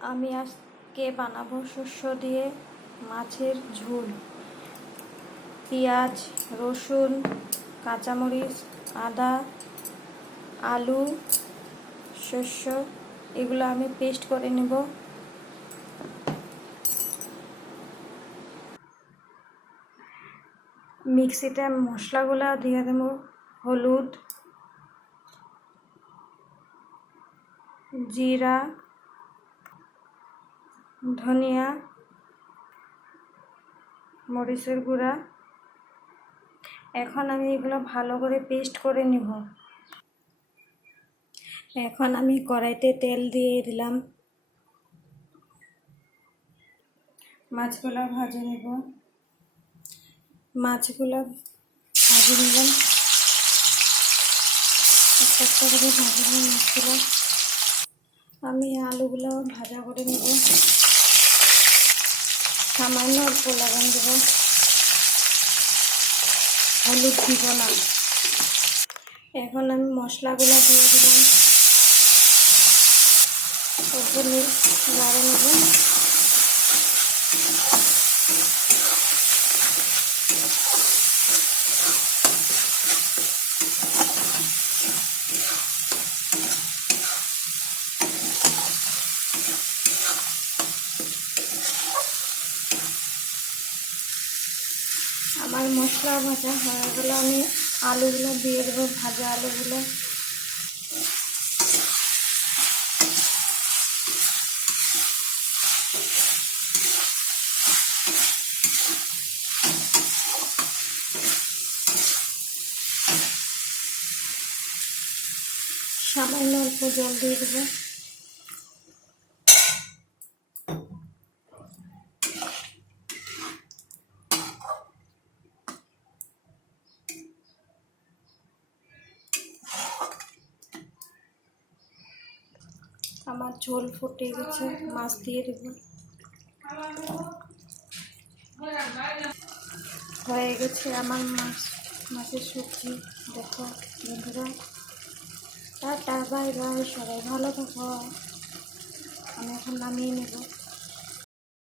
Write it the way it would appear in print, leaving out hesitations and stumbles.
আমি আজকে বানাবো শস্য দিয়ে মাছের ঝোল। পেঁয়াজ, রসুন, কাঁচামরিচ, আদা, আলু, শস্য এগুলো আমি পেস্ট করে নেব। মিক্সিতে মশলাগুলো দিয়ে দেব। হলুদ, জিরা, ধনিয়া, মরিচের গুঁড়া। এখন আমি এগুলো ভালো করে পেস্ট করে নেব। এখন আমি কড়াইতে তেল দিয়ে দিলাম। মাছগুলো ভেজে নেব। মাছগুলো ভেজে নিলাম, একটা একটা করে ভেজে নিয়ে মাছগুলো। আমি আলুগুলো ভাজা করে নেব। সামান্য অল্প লবণ দেব, হলুদ দিব না। এখন আমি মশলাগুলো দিয়ে দিলাম, ওগুলো নাড়ে নেব। আমার মশলা ভাজা হয়ে গেলে আমি আলুগুলো দিয়ে দেবো, ভাজা আলুগুলো। সামান্য অল্প জল দিয়ে দেবো। আমার ঝোল ফুটে গেছে, মাছ দিয়ে দেব। হয়ে গেছে আমার মাছের সবজি। দেখো বন্ধুরা, টাটা, বাই বাই, সবাই ভালো থাকো। আমি এখন নামিয়ে নেব।